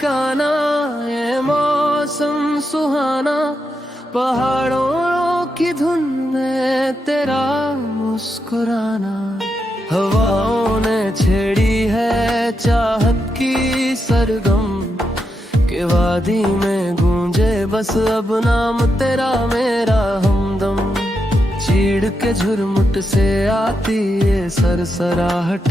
आशिकाना, ये मौसम सुहाना, पहाड़ों की धुन में तेरा मुस्कुराना। हवाओं ने छेड़ी है चाहत की सरगम, के वादी में गूंजे बस अब नाम तेरा मेरा हमदम। चीड़ के झुरमुट से आती ये सरसराहट,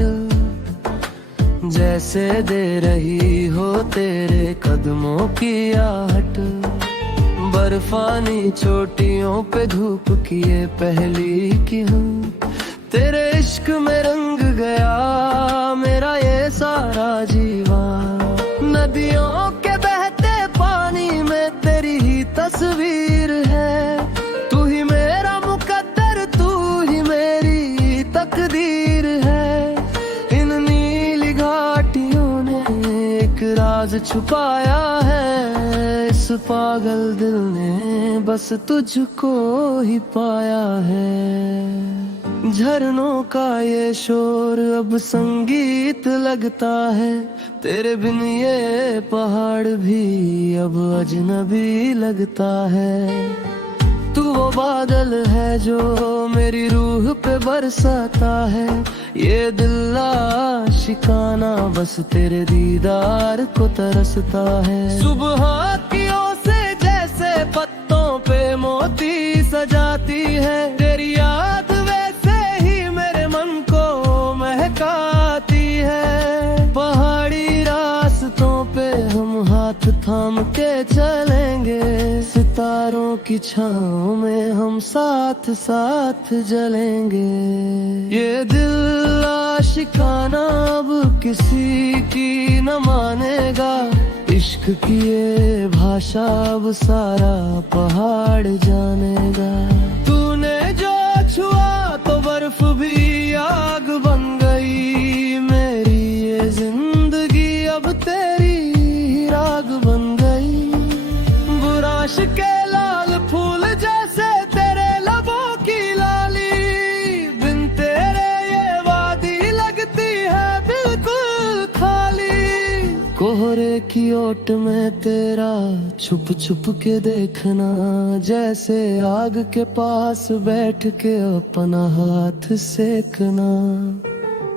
जैसे दे रही हो तेरे कदमों की आहट। बर्फानी चोटियों पे धूप की ये पहली की हूँ, तेरे इश्क में रंग गया मेरा ये सारा जीवन। नदियों के बहते पानी में तेरी ही तस्वीर है, तू ही मेरा मुकद्दर, तू ही मेरी तकदीर है। इन नीली घाटियों ने एक राज छुपाया है, इस पागल दिल ने बस तुझको ही पाया है। झरनों का ये शोर अब संगीत लगता है, तेरे बिन ये पहाड़ भी अब अजनबी लगता है। तू वो बादल है जो मेरी रूह पे बरसाता है, ये दिल आशिकाना बस तेरे दीदार को तरसता है। सुबह की ओर से जैसे पत्तों पे मोती सजाती है, तेरी याद वैसे ही मेरे मन को महकाती है। पहाड़ी रास्तों पे हम हाथ थाम के चलेंगे, सितारों की छाँव में हम साथ साथ जलेंगे। ये दिल आशिकाना अब किसी की न मानेगा, इश्क की ये भाषा अब सारा पहाड़ जानेगा। तूने जो छुआ तो बर्फ भी आग बन गई, मेरी ये जिंदगी अब तेरी राग बन गई। बुराश के लाल फूल जैसे तेरे लबों की लाली, बिन तेरे ये वादी लगती है बिल्कुल खाली। कोहरे की ओट में तेरा छुप छुप के देखना, जैसे आग के पास बैठ के अपना हाथ सेकना।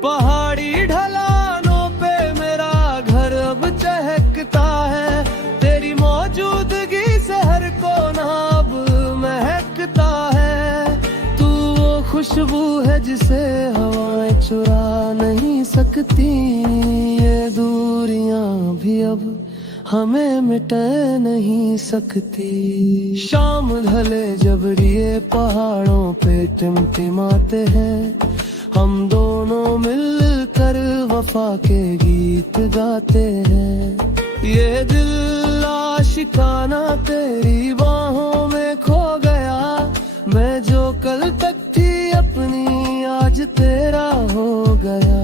पहाड़ी ढलानों पे मेरा घर अब चहकता है, तेरी मौजूदगी से हर कोना अब महकता है। तू वो खुशबू है जिसे हवाएं चुरा नहीं सकती, ये दूरियां भी अब हमें मिटा नहीं सकती। शाम ढले जब ये पहाड़ों पे टिमटिमाते हैं, हम दोनों मिलकर वफा के गीत गाते हैं। ये दिल आशिकाना तेरी बाहों में खो गया, मैं जो कल तक थी अपनी आज तेरा हो गया।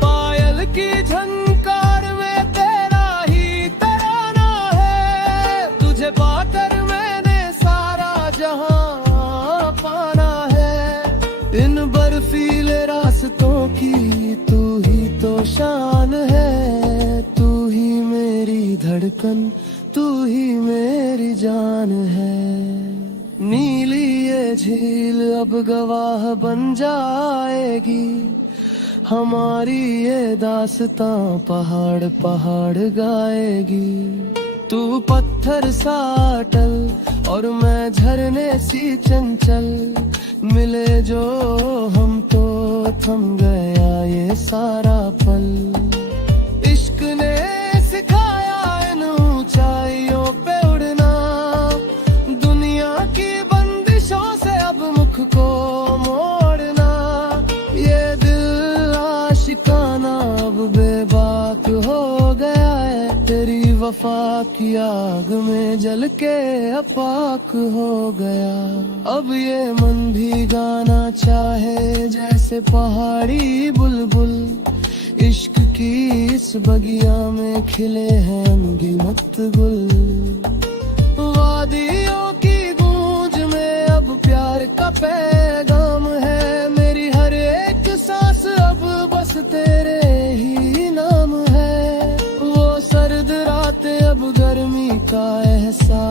पायल की झनकार में तेरा ही तराना है, तुझे पाकर मैंने सारा जहां पाना है। इन बर्फीले रास्तों की तू ही तो शान है, तू ही मेरी धड़कन, तू ही मेरी जान है। नीली ये झील अब गवाह बन जाएगी, हमारी ये दास्तां पहाड़ पहाड़ गाएगी। तू पत्थर सा अटल और मैं झरने सी चंचल, मिले जो हम तो थम गया ये सारा पल। इश्क ने सिखाया इन ऊंचाइयों पे उड़ना, दुनिया की बंदिशों से अब मुख को मोड़ना। ये दिल आशिकाना अब बेबाक हो गया है, तेरी वफा की आग में जल के अपाक हो गया। अब ये मन भी गाना चाहे जैसे पहाड़ी बुलबुल, इश्क की इस बगिया में खिले हैं अनगिनत गुल। वादियों की गूंज में अब प्यार का पैगाम है, मेरी हर एक सांस अब बस तेरे ही नाम है। वो सर्द रात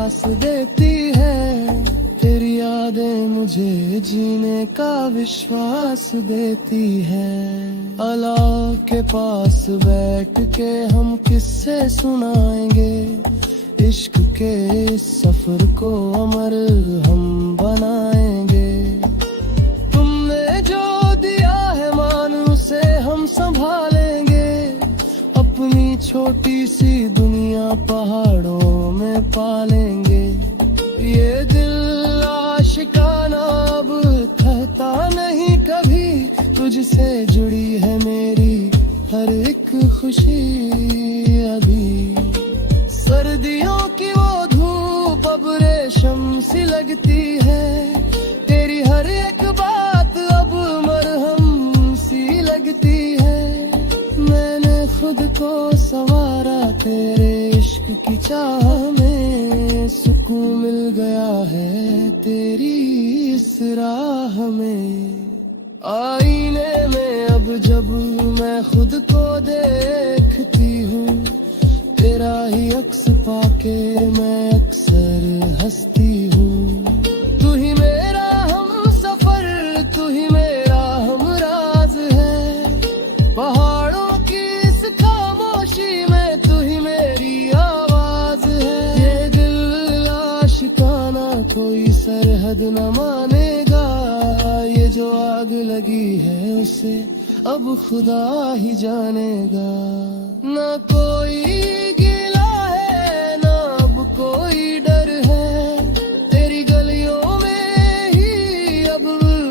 एहसास देती है, तेरी यादें मुझे जीने का विश्वास देती है। अल्लाह के पास बैठ के हम किस्से सुनाएंगे, इश्क के इस सफर को अमर हम बनाएंगे। तुमने जो दिया है मान उसे हम संभालेंगे, अपनी छोटी सी दुनिया पहाड़ों में पालेंगे। ये दिल आशिकाना अब थकता नहीं कभी, तुझसे जुड़ी है मेरी हर एक खुशी अभी। सर्दियों की वो धूप अब रेशम सी लगती है, तेरी हर एक बात अब मरहम सी लगती है। मैंने खुद को संवारा तेरे इश्क की चाह में, सुकून मिल गया है तेरी इस राह में। आईने में अब जब मैं खुद को देखती हूँ, तेरा ही अक्स पाके मैं अक्सर हंसती हूँ। तू ही मेरा हम सफर, तू ही मेरा हम राज है, पहाड़ों की इस खामोशी में तू ही मेरी आवाज है। ये दिल आशिकाना कोई सरहद न मानेगा, ये जो आग लगी है उसे अब खुदा ही जानेगा। ना कोई गिला है ना अब कोई डर है, तेरी गलियों में ही अब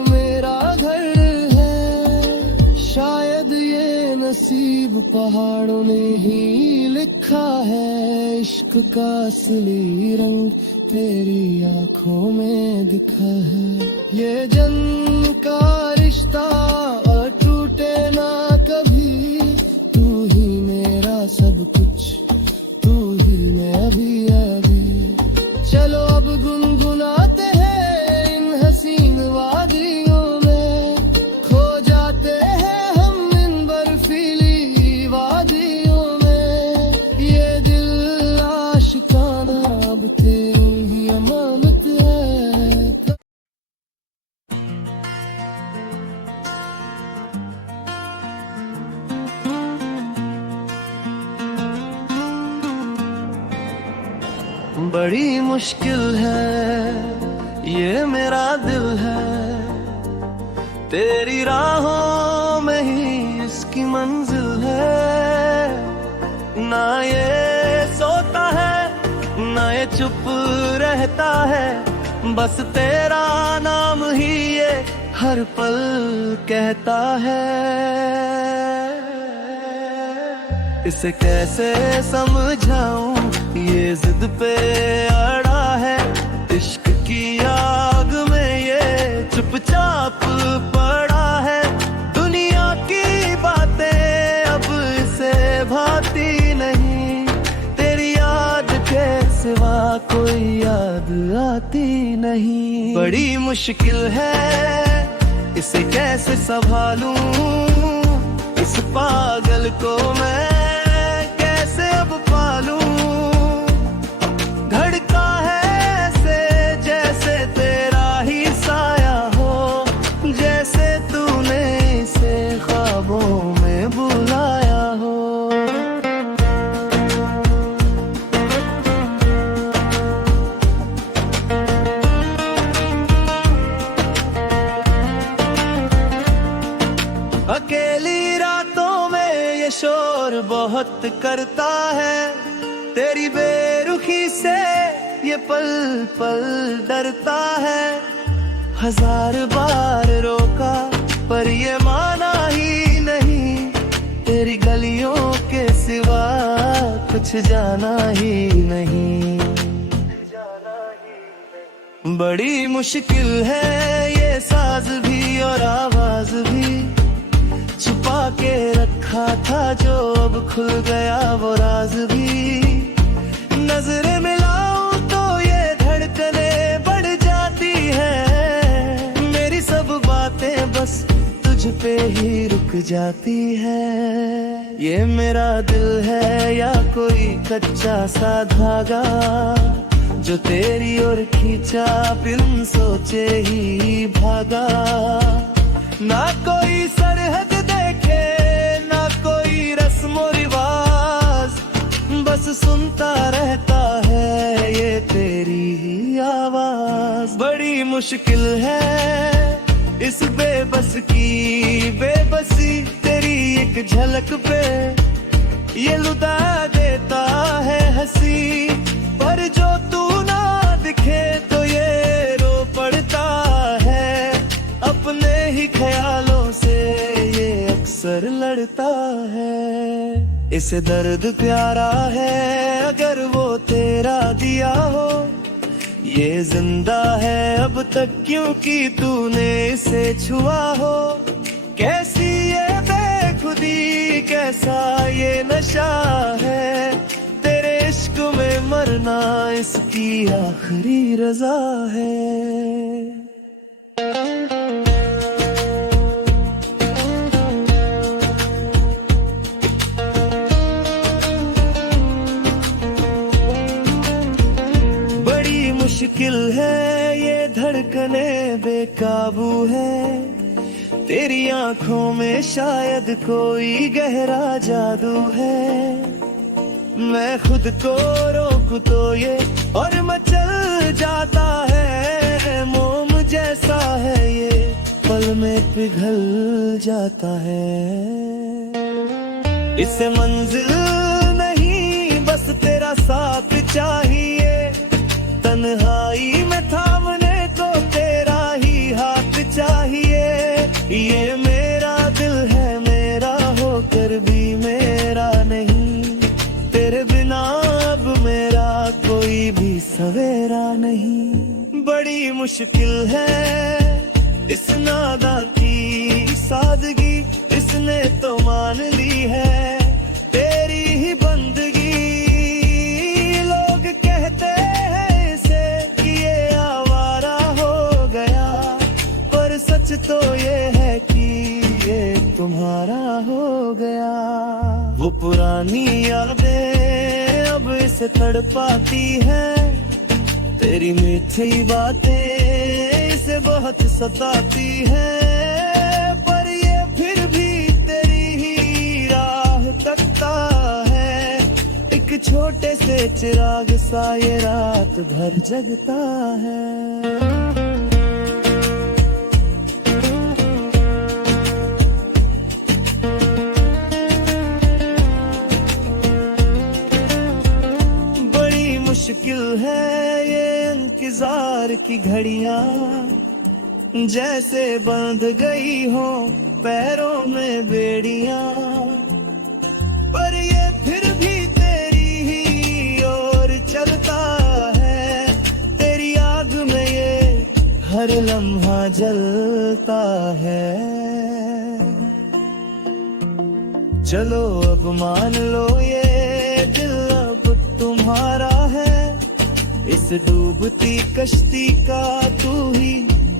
मेरा घर है। शायद ये नसीब पहाड़ों ने ही लिखा है, इश्क का असली रंग तेरी आंखों में दिखा है। ये जन्म का रिश्ता और टूटे ना कभी, तू ही मेरा सब कुछ, तू ही मैं अभी अभी। चलो अब गुनगुनाते हैं इन हसीन वादियों में, खो जाते हैं हम इन बर्फीली वादियों में। ये दिल आशिकाना अब तेरी ही अमानत है। बड़ी मुश्किल है ये मेरा दिल है, तेरी राहों में ही इसकी मंजिल है। ना ये सोता है ना ये चुप रहता है, बस तेरा नाम ही ये हर पल कहता है। इसे कैसे समझाऊं ये जिद पे अड़ा है, इश्क की आग में ये चुपचाप पड़ा है। दुनिया की बातें अब इसे भाती नहीं, तेरी याद के सिवा कोई याद आती नहीं। बड़ी मुश्किल है इसे कैसे संभालूं, इस पागल को मैं कैसे अब पालूं। धड़का है ऐसे जैसे तेरा ही साया हो, जैसे तूने इसे ख्वाबों में बुलाया हो। अकेली रातों में ये शोर बहुत करता है, तेरी बेरुखी से ये पल पल डरता है। हजार बार रोका पर ये माना ही नहीं, तेरी गलियों के सिवा कुछ जाना ही नहीं। बड़ी मुश्किल है ये साज भी और आवाज भी, छुपा के रखा था जो अब खुल गया वो राज भी। नजरें मिलाऊं तो ये धड़कने बढ़ जाती है, मेरी सब बातें बस तुझ पे ही रुक जाती है। ये मेरा दिल है या कोई कच्चा सा धागा, जो तेरी ओर खींचा बिन सोचे ही भागा। ना कोई सरहद देखे ना कोई रस्म रिवाज, बस सुनता रहता है ये तेरी ही आवाज। बड़ी मुश्किल है इस बेबस की बेबसी, तेरी एक झलक पे ये लुटा देता है हंसी। पर जो तू ना दिखे तो ये रो पड़ता है, अपने ही ख्यालों से ये अक्सर लड़ता है। इसे दर्द प्यारा है अगर वो तेरा दिया हो, ये जिंदा है अब तक क्योंकि तूने इसे छुआ हो। कैसी ये बेखुदी कैसा ये नशा है, तेरे इश्क में मरना इसकी आखिरी रजा है। मुश्किल है ये धड़कने बेकाबू है, तेरी आंखों में शायद कोई गहरा जादू है। मैं खुद को रोकूं तो ये और मचल जाता है, मोम जैसा है ये पल में पिघल जाता है। इसे मंजिल नहीं बस तेरा साथ चाहिए, तन्हाई में थामने को तेरा ही हाथ चाहिए। ये मेरा दिल है मेरा होकर भी मेरा नहीं, तेरे बिना अब मेरा कोई भी सवेरा नहीं। बड़ी मुश्किल है इस नादा की सादगी, इसने तो मान ली है तेरी ही बंदगी। लोग कहते हैं इसे कि ये आवारा हो गया, पर सच तो ये है कि ये तुम्हारा हो गया। वो पुरानी यादें अब इसे तड़पाती हैं, तेरी मीठी बातें इसे बहुत सताती हैं। पर ये फिर भी तेरी ही राह तकता है, एक छोटे से चिराग सा ये रात भर जगता है। मुश्किल है ये इंतजार की घड़ियां, जैसे बंध गई हो पैरों में बेड़ियां। पर ये फिर भी तेरी ही ओर चलता है, तेरी आग में ये हर लम्हा जलता है। चलो अब मान लो ये दिल अब तुम्हारा है, इस डूबती कश्ती का तू ही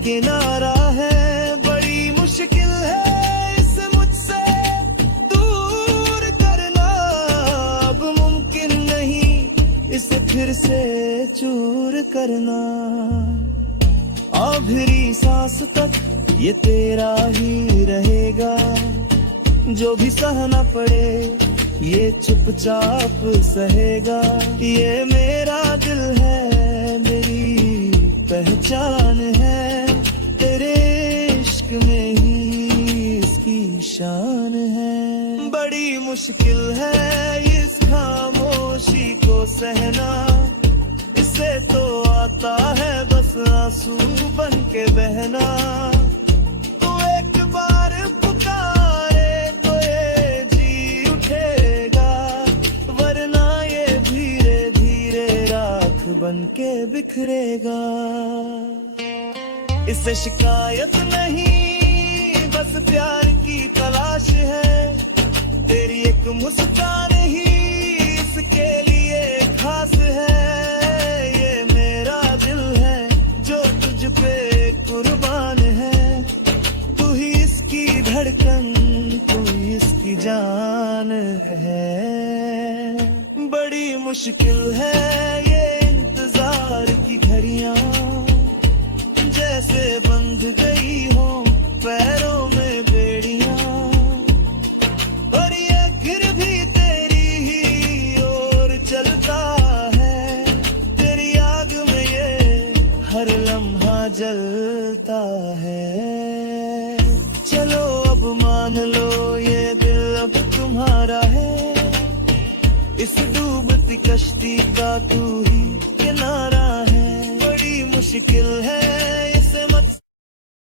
किनारा है। बड़ी मुश्किल है इसे मुझसे दूर करना, अब मुमकिन नहीं इसे फिर से चूर करना। आखिरी सांस तक ये तेरा ही रहेगा, जो भी सहना पड़े ये चुपचाप सहेगा। ये मेरा दिल है मेरी पहचान है, तेरे इश्क में ही इसकी शान है। बड़ी मुश्किल है इस खामोशी को सहना, इससे तो आता है बस आंसू बन के बहना। तू एक बार पुकारे तो ये जी उठेगा, वरना ये धीरे धीरे राख बन के बिखरेगा। इससे शिकायत नहीं बस प्यार की तलाश है, तेरी एक मुस्कान ही इसके लिए खास है। ये मेरा दिल है जो तुझ पे कुर्बान है, तू ही इसकी धड़कन तू ही इसकी जान है। बड़ी मुश्किल है ये इंतजार मिलता है। चलो अब मान लो ये दिल अब तुम्हारा है, इस डूबती कश्ती का तू ही किनारा है। बड़ी मुश्किल है